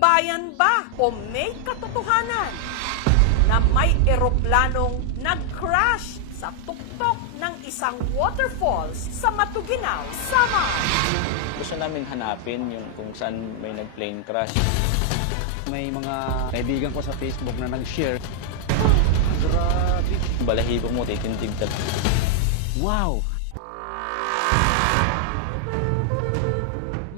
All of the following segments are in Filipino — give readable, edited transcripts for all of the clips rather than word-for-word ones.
Tambayan ba o may katotohanan na may eroplanong nag-crash sa tuktok ng isang waterfalls sa Matuginaw, Samar? Gusto namin hanapin yung kung saan may nag-plane crash. May mga kaibigan ko sa Facebook na nag-share. Grabe. Balahibo mo, titindig talaga. Wow!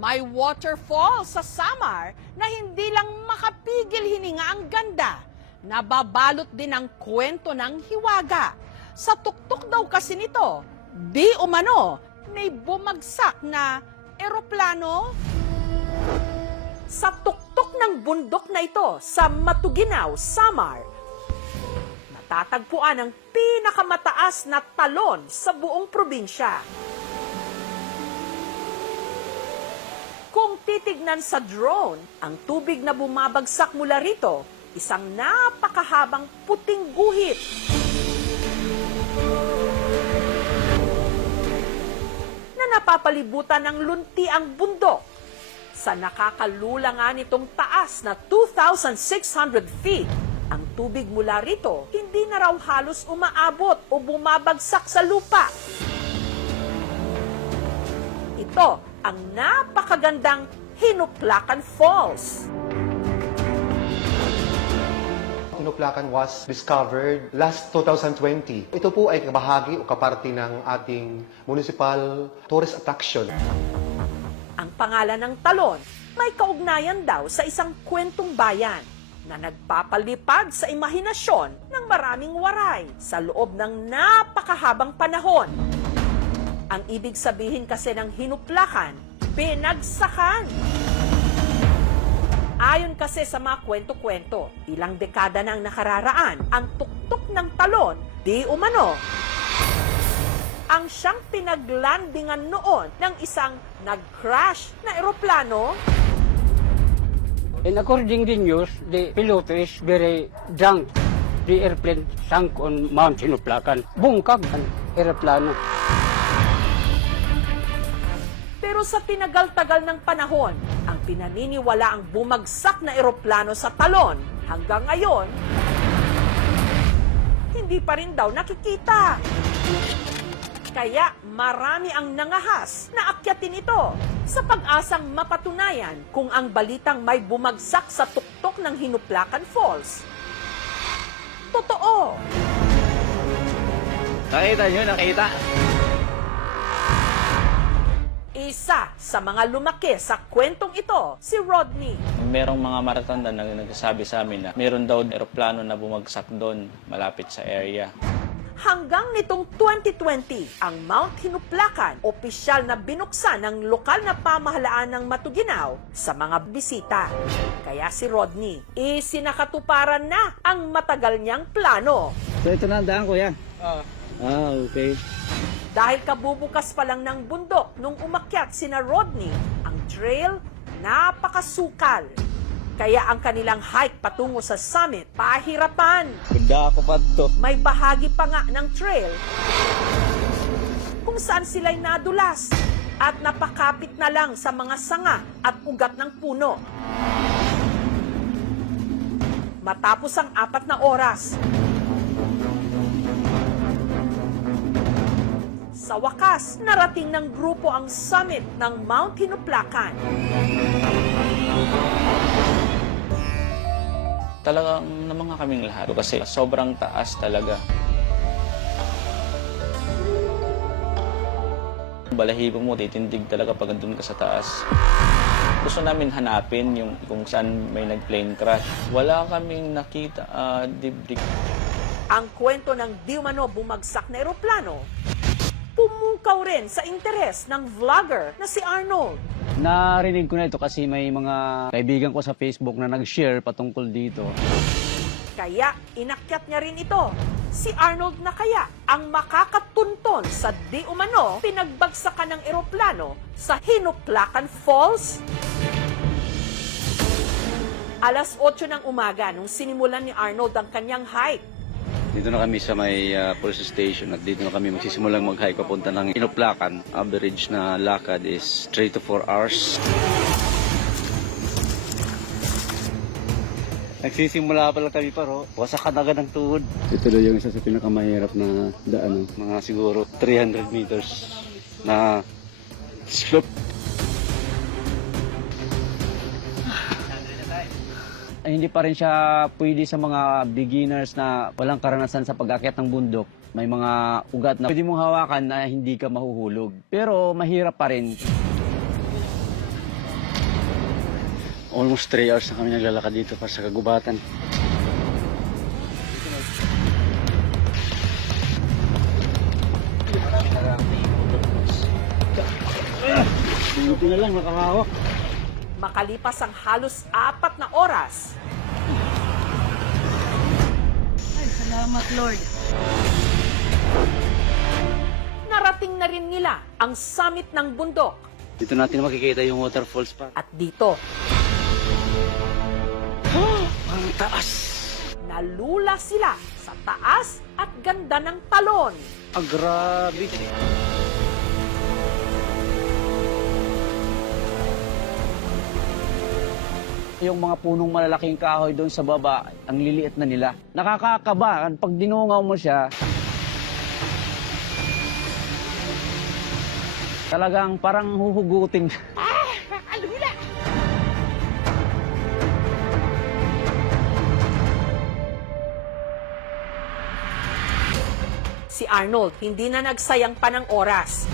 May waterfall sa Samar na hindi lang makapigil hininga ang ganda. Nababalot din ang kwento ng hiwaga. Sa tuktok daw kasi nito, di umano may bumagsak na eroplano. Sa tuktok ng bundok na ito sa Matuginaw, Samar, natatagpuan ang pinakamataas na talon sa buong probinsya. Kung titignan sa drone, ang tubig na bumabagsak mula rito, isang napakahabang puting guhit. Na napapalibutan ng lunti ang bundok. Sa nakakalula nga nitong taas na 2,600 feet, ang tubig mula rito hindi na raw halos umaabot o bumabagsak sa lupa. Ito ang napakagandang Hinuplakan Falls. Hinuplakan was discovered last 2020. Ito po ay kabahagi o kaparte ng ating municipal tourist attraction. Ang pangalan ng talon may kaugnayan daw sa isang kwentong bayan na nagpapalipad sa imahinasyon ng maraming waray sa loob ng napakahabang panahon. Ang ibig sabihin kasi ng hinuplakan, binagsakan. Ayon kasi sa mga kwento-kwento, ilang dekada nang nakararaan, ang tuktok ng talon, di umano, ang siyang pinaglandingan noon ng isang nag-crash na eroplano. And according to news, the pilot is very drunk. The airplane sank on Mount Hinuplakan. Bungkag ang eroplano. Pero sa tinagal-tagal ng panahon, ang pinaniniwala ang bumagsak na eroplano sa talon hanggang ngayon, hindi pa rin daw nakikita. Kaya marami ang nangahas na akyatin ito sa pag-asang mapatunayan kung ang balitang may bumagsak sa tuktok ng Hinuplakan Falls. Totoo! Nakita nyo, nakita. Isa sa mga lumaki sa kwentong ito, si Rodney. Merong mga maratanda na nagsasabi sa amin na meron daw eroplano na bumagsak doon malapit sa area. Hanggang nitong 2020, ang Mount Hinuplakan opisyal na binuksan ng lokal na pamahalaan ng Matuginaw sa mga bisita. Kaya si Rodney, isinakatuparan na ang matagal niyang plano. So ito na ang daan, kuya? Okay. Dahil kabubukas pa lang ng bundok nung umakyat sina Rodney, ang trail napakasukal. Kaya ang kanilang hike patungo sa summit, pahirapan. Ganda ako pa to. May bahagi pa nga ng trail kung saan sila'y nadulas at napakapit na lang sa mga sanga at ugat ng puno. Matapos ang 4 na oras, sa wakas, narating ng grupo ang summit ng Mount Hinuplakan. Talagang namanga kaming lahat kasi sobrang taas talaga. Balahibo mo, titindig talaga pag andun ka sa taas. Gusto namin hanapin yung kung saan may nag-plane crash. Wala kaming nakita dibdib. Ang kwento ng di umano bumagsak na eroplano, pumukaw rin sa interes ng vlogger na si Arnold. Narinig ko na ito kasi may mga kaibigan ko sa Facebook na nag-share patungkol dito. Kaya inakyat niya rin ito. Si Arnold na kaya ang makakatunton sa di umano pinagbagsakan ng eroplano sa Hinuplakan Falls? Alas 8 ng umaga nung sinimulan ni Arnold ang kanyang hike. Dito na kami sa may police station at dito na kami magsisimulang mag-hike papunta ng Hinuplakan. Average na lakad is 3 to 4 hours. Nagsisimula pa lang kami pero wasak ka na agad ng tuhod. Ito daw yung isa sa pinakamahirap na daan. Mga siguro 300 meters na slope. Ay, hindi pa rin siya pwede sa mga beginners na walang karanasan sa pag-akyat ng bundok. May mga ugat na pwede mong hawakan na hindi ka mahuhulog. Pero mahirap pa rin. Almost 3 hours na kami naglalakad dito para sa kagubatan. Buti na lang nakahawak. Makalipas ang halos 4 na oras, Salamat, Lord. narating na rin nila ang summit ng bundok. Dito natin makikita yung waterfalls pa. At dito, Ang taas! nalula sila sa taas at ganda ng talon. Ah, grabe! Yung mga punong malalaking kahoy doon sa baba, ang liliit na nila. Nakakakaba. Pag dinungaw mo siya, talagang parang huhugutin. Si Arnold hindi na nagsayang pa ng oras.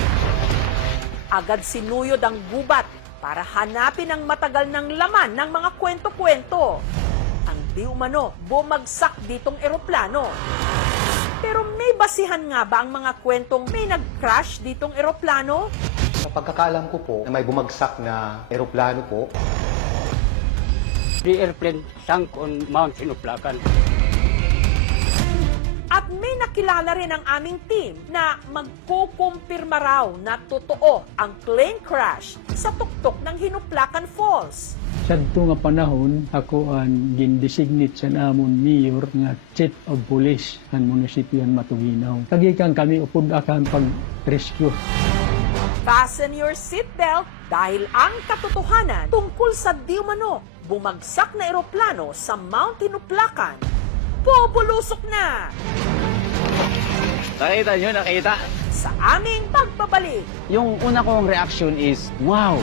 Agad sinuyod ang gubat para hanapin ang matagal ng laman ng mga kwento-kwento. Ang di umano, bumagsak ditong eroplano. Pero may basihan nga ba ang mga kwentong may nag-crash ditong eroplano? Sa pagkakaalam ko po, na may bumagsak na eroplano po, The airplane sank on Mount Sinuplacan. At may nakilala rin ang aming team na magkukumpirma raw na totoo ang plane crash sa tuktok ng Hinuplacan Falls. Sadto nga panahon, ako ang gindesignate sa namon mayor nga chief of police ang munisipyo Matuginaw. Tagikan kami upod akan pag-rescue. Fasten your seatbelt dahil ang katotohanan tungkol sa di umano bumagsak na eroplano sa Mount Hinuplacan, bubulusok na Nakita nyo, nakita? sa aming pagbabalik. Yung una kong reaction is, wow!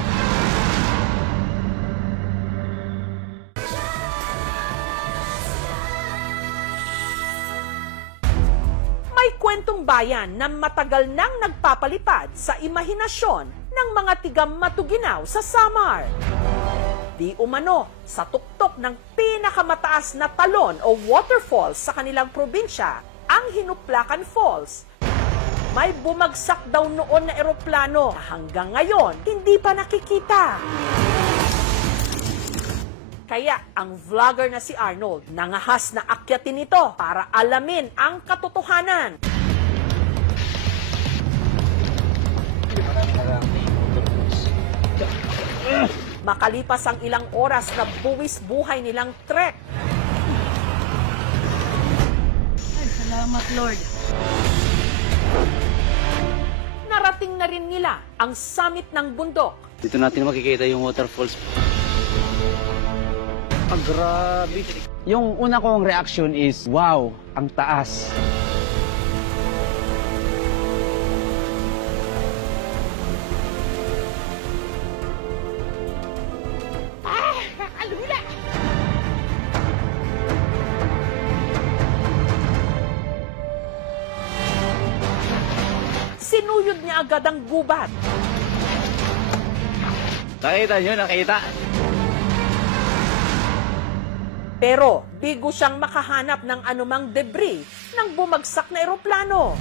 May kwentong bayan na matagal nang nagpapalipad sa imahinasyon ng mga tiga-Matuginaw sa Samar. Di umano sa tuktok ng pinakamataas na talon o waterfalls sa kanilang probinsya, ang Hinuplacan Falls. May bumagsak daw noon na eroplano na hanggang ngayon hindi pa nakikita. Kaya ang vlogger na si Arnold nangahas na akyatin ito para alamin ang katotohanan. Makalipas ang ilang oras na buwis buhay nilang trek, Salamat, Lord. narating na rin nila ang summit ng bundok. Dito natin makikita yung waterfalls. Ah, grabe! Yung una kong reaction is, wow! Ang taas! Sinuyod niya agad ang gubat. Nakita nyo, nakita? Pero bigo siyang makahanap ng anumang debris ng bumagsak na eroplano.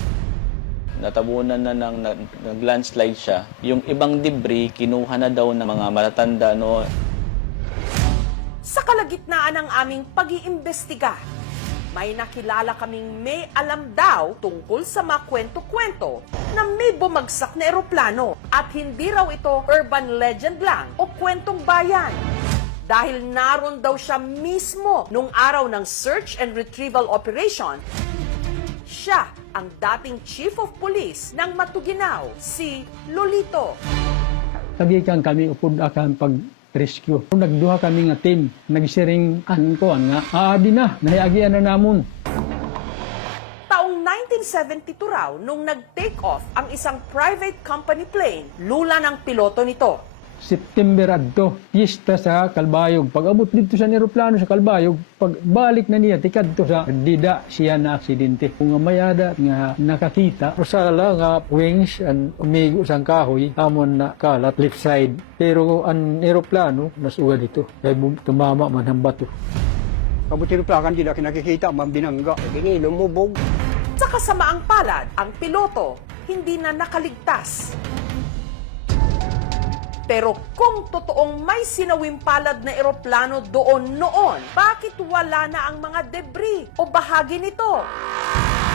Natabunan na nag-landslide siya. Yung ibang debris, kinuha na daw ng mga matatanda noon. Sa kalagitnaan ng aming pag-iimbestiga, may nakilala kaming may alam daw tungkol sa mga kwento-kwento na may bumagsak na eroplano at hindi raw ito urban legend lang o kwentong bayan. Dahil naroon daw siya mismo nung araw ng search and retrieval operation. Siya ang dating chief of police ng Matuginaw, si Lolito. Tagikan kami upod akan pag rescue. Nagduha kami nga team, nagsiring ko nga, di na, nahiagian na namon. Taong 1972 raw nung nag-take off ang isang private company plane, lula ng piloto nito. September adto, pista sa Kalbayog. Pag abot dito sa eroplano sa Kalbayog, pag balik na niya, tikad to sa dida siya na aksidente. Kung mayada nga nakakita, usala nga wings and umigo sang kahoy, amon na kalat left side. Pero ang eroplano, nasuga dito. Kaya tumama man ang bato. Kabut sinuplakan, di na kinakikita, mambinangga. Hindi, lumubog. Sa kasamaang palad, ang piloto hindi na nakaligtas. Pero kung totoong may sinawing palad na eroplano doon noon, bakit wala na ang mga debris o bahagi nito?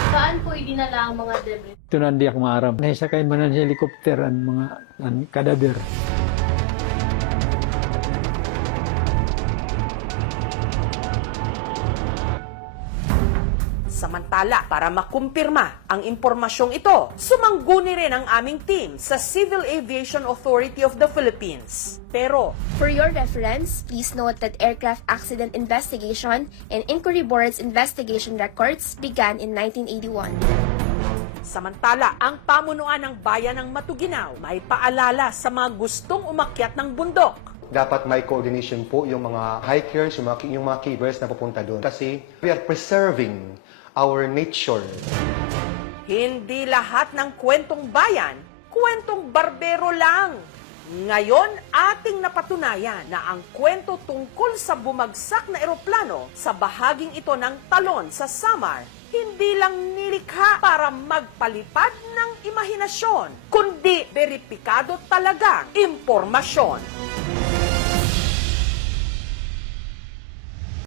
Saan po idinala ang mga debris? Ito na hindi ako maaram. Naisakay man ang helicopter ang mga kadaver. Samantala, para makumpirma ang impormasyong ito, sumangguni rin ang aming team sa Civil Aviation Authority of the Philippines. Pero, For your reference, please note that Aircraft Accident Investigation and Inquiry Board's investigation records began in 1981. samantala, ang pamunuan ng bayan ng Matuginaw may paalala sa mga gustong umakyat ng bundok. Dapat may coordination po yung mga hikers, yung mga keepers na pupunta doon. Kasi we are preserving our nature. Hindi lahat ng kwentong bayan, kwentong barbero lang. Ngayon, ating napatunayan na ang kwento tungkol sa bumagsak na eroplano sa bahaging ito ng Talon sa Samar, hindi lang nilikha para magpalipad ng imahinasyon, kundi beripikado talagang impormasyon.